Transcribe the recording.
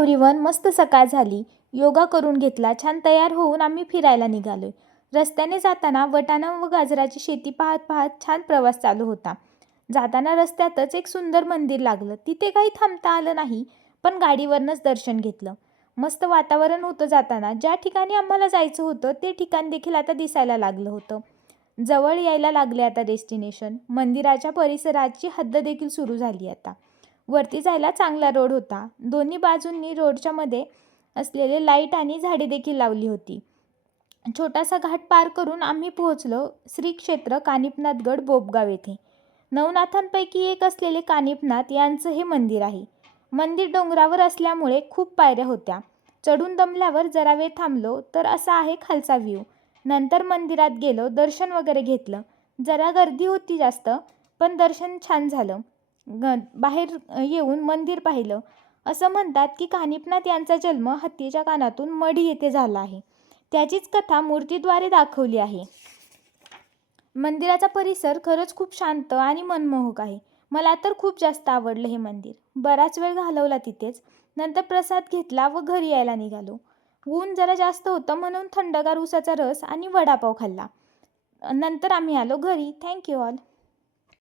Everyone, मस्त सकाळ झाली. योगा करून घेतला. छान तयार होऊन आम्ही फिरायला निघालोय. रस्त्याने जाताना वाटाणा व गाजराची शेती पाहत पाहत छान प्रवास चालू होता. जाताना रस्त्यातच एक सुंदर मंदिर लागलं. तिथे काही थांबता आलं नाही, पण गाडीवरनंच दर्शन घेतलं. मस्त वातावरण होतं. जाताना ज्या ठिकाणी आम्हाला जायचं होतं ते ठिकाण देखील आता दिसायला लागलं होतं. जवळ यायला लागले आता डेस्टिनेशन. मंदिराच्या परिसराची हद्द देखील सुरू झाली आता. वरती जायला चांगला रोड होता. दोन्ही बाजूंनी रोडच्या मध्ये असलेले लाईट आणि झाडे देखील लावली होती. छोटासा घाट पार करून आम्ही पोहोचलो श्री क्षेत्र कानिफनाथगड बोपगाव येथे. नवनाथांपैकी एक असलेले कानिफनाथ यांचं हे मंदिर आहे. मंदिर डोंगरावर असल्यामुळे खूप पायऱ्या होत्या. चढून दमल्यावर जरा वेळ थांबलो तर असा आहे खालचा व्ह्यू. नंतर मंदिरात गेलो, दर्शन वगैरे घेतलं. जरा गर्दी होती जास्त, पण दर्शन छान झालं. बाहेर येऊन मंदिर पाहिलं. असं म्हणतात की कानिफनाथ यांचा जन्म हत्तीच्या कानातून मढी येथे झाला आहे. त्याचीच कथा मूर्तीद्वारे दाखवली आहे. मंदिराचा परिसर खरंच खूप शांत आणि मनमोहक आहे. मला तर खूप जास्त आवडलं हे मंदिर. बराच वेळ घालवला तिथेच. नंतर प्रसाद घेतला व घरी यायला निघालो. ऊन जरा जास्त होतं म्हणून थंडगार उसाचा रस आणि वडापाव खाल्ला. नंतर आम्ही आलो घरी. Thank you all.